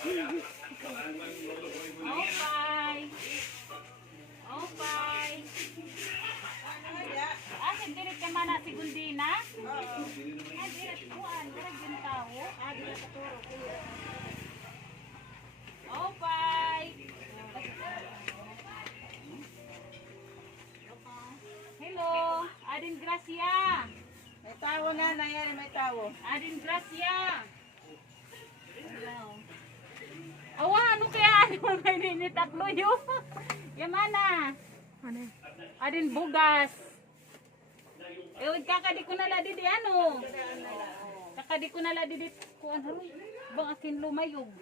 Opay. Opay. Ah, sindirit ka man na si Gundina? Oo. Ah, diret kuan. Diret yung tao. Ah, diret katuro. Opay. Hello. Adin Gracia. May tawo na, nangyari may tawo. Adin Gracia. Hello. Awa, ano kaya? Ano may ninitaklo yun? Yamana. Ano? Adin bugas. Kakadi ko nala didi ano? Kakadi ko nala didi kuan haroy. Bang akin lumayog.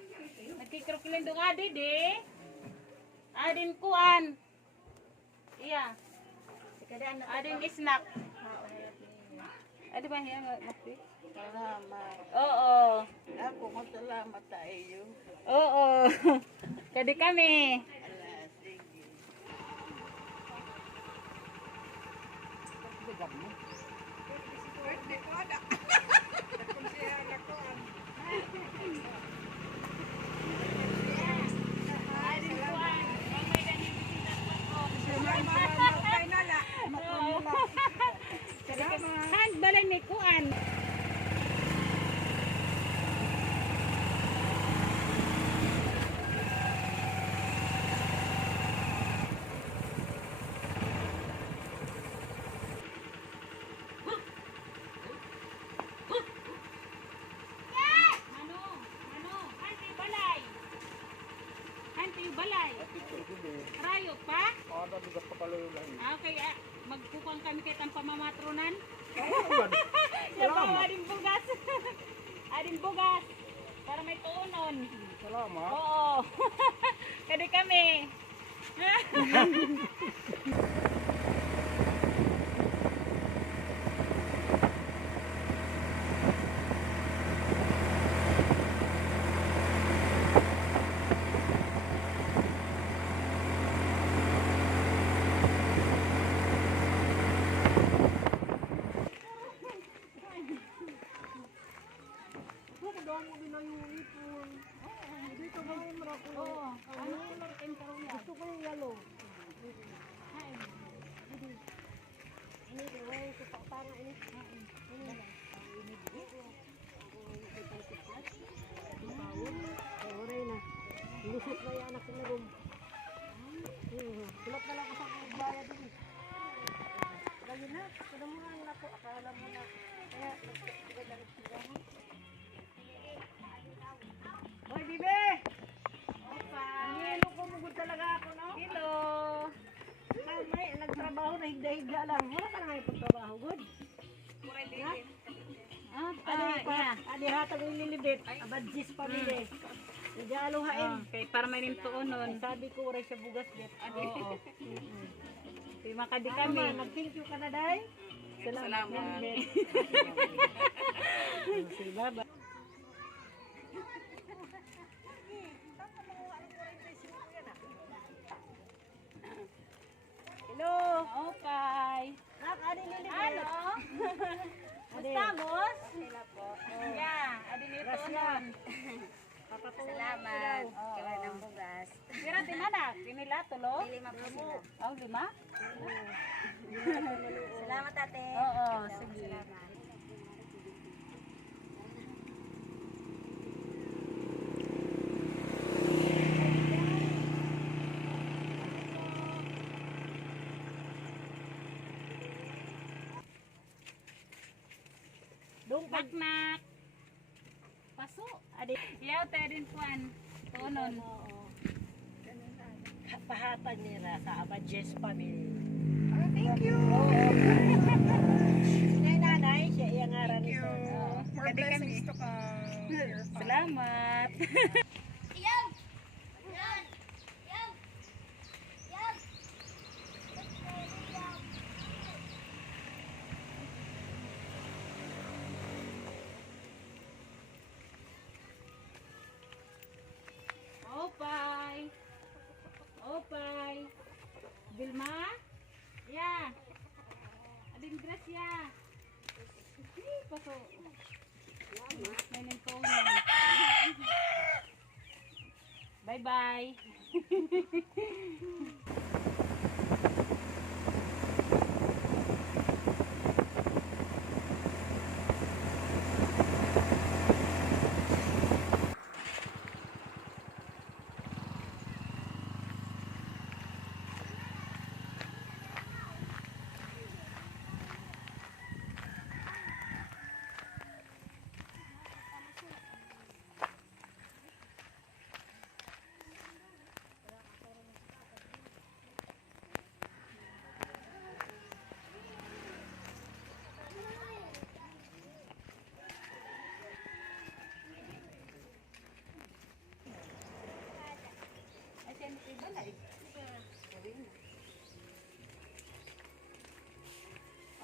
Nagkikrokilin do nga didi. Adin kuan. Iya. Adin snack. Adi ba hiya makti? Salamat. Oo. Ako mo salamat tayo. Oo. Kadi kami. Ala, sige. Adin kuan. Mamay na ni bisita ko. Han balay ni kuan. Hanti balay. Hanti balay. Rayo pa? Okay, magkukang kami kay tang pamamatronan. Yan pa, ading bugas. Ading bugas. Para may tuunon. Salamat. Oo. Kadi kami. Oo. Ano yung laruin karon yan? Gusto ko yung yellow. Ini dua itu tak parah ini. Ini lah. Ini dia. Oray na. Lusot na yung anak ko na rum. Tulap na lang ako sa bayad din. Lagi na. Kada mo nga na po. Akala mo na. Kaya nagsigaw. Hoy, bibe! Ano ko mugod talaga ako, no? Hello. May nagtrabaho na higda-higda lang. Wala ka na ngayon pagtrabaho, good. Adi hatag yung lilibit. Abadjis pamili. Nagyalo hain. Okay, para may tuunon. Sabi ko, oray siya bugas dit. Oo. Di makadi Ano kami. man, nag-thank you ka na, day? Salamat. Sige, baba. Hello. Okay. Nak, adi lilibit. Ano? Estamos? Yeah, adi nito Gracias. nun. Salamat. Kaya ng bugas. Kira di mana? Pinila tulo? Lima po sila. Oh, 5? Salamat ate. Oo, sige. Salamat. Knock knock. Paso. Adi. Yaw tayo din puan. Tunon. Pahatag nila sa Abadjes family. Thank you. Nanay, siya iyang ngaran nito. More blessings to come. Salamat. Opay. Opay. Vilma? Yeah. Ading Gracia. Paso. May nagtunan. Bye-bye.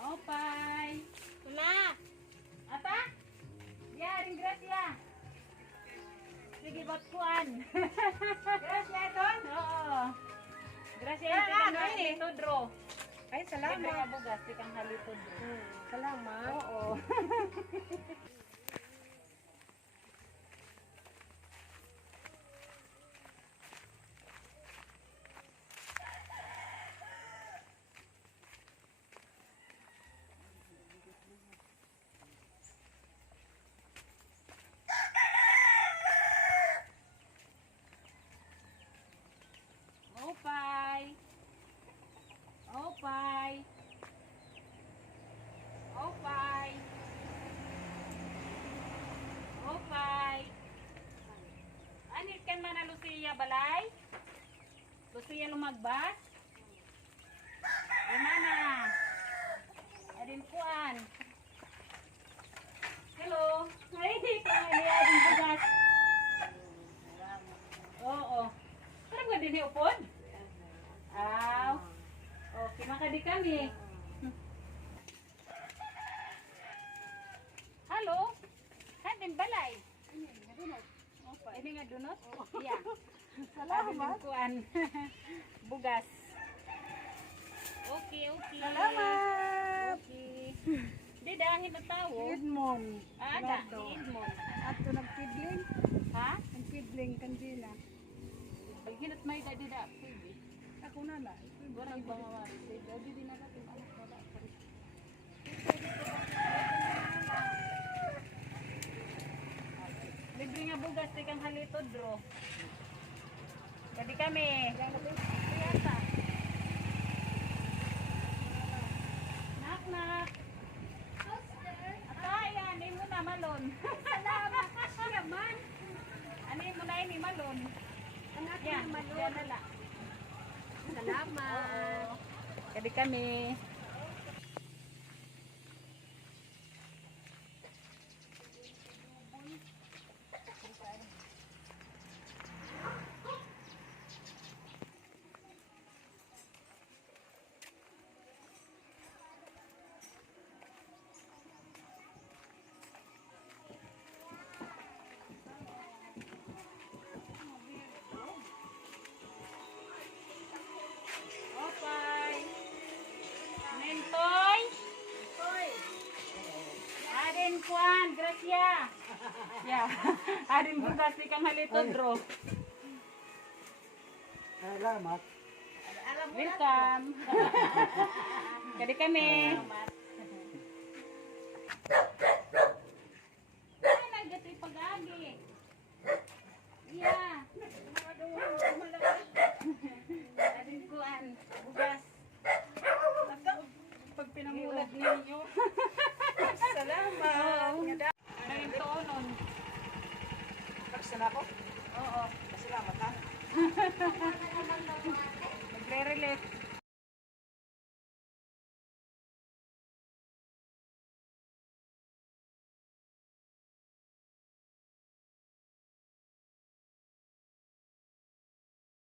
Opay. Wala. Ata? Yaring Gracia. Sige, batkuan. Gracia doon? Oo. Gracia yung tikang halitodro. Ay, Libre salamat. nga bugas, tikang halitodro. Salamat. Oo. Opay. Opay. Opay. Opay. Anit kan mana Lucia balay? Lucia lumagbas? Di mana? Adin kuan. Hello. Ay, kamali adin bugas. Oo. Parang ganda ni upon? Aw. Okay, makadi kami. Halo? Hadin balay? Ini nga dunot? Iya. Salamat. Kuan. Bugas. Okay, okay. Salamat. Okay. Di dahil na tao. Edmon. Ada, Edmond. Ato nagkidling. Ha? Nagkidling kanina. Paghinat may dadi da. Pwede. Ako na na. Warang bangawari. Dadi din na natin. Anak wala. Libre nga bugas di kang halitod, bro. Jadi kami. Yata. Nak, nak. Atay, ani mo na malon. Salamat. Yaman. Ani mo na ini malon. Anak Yan, yan na lang. Salamat. Jadi kami. Okay. Nentoy. Adin kuan, Gracia. Ya, adin bugas di kang halitodro. Salamat. Welcome. Jadi kami. Ay, nagatoy pag-agi. Iya. Adin kuan, bugas. Pag pinangulat ninyo. Salamat. Adin toonon. Pagsan ako. Oo. Salamat ha. Magre-relate.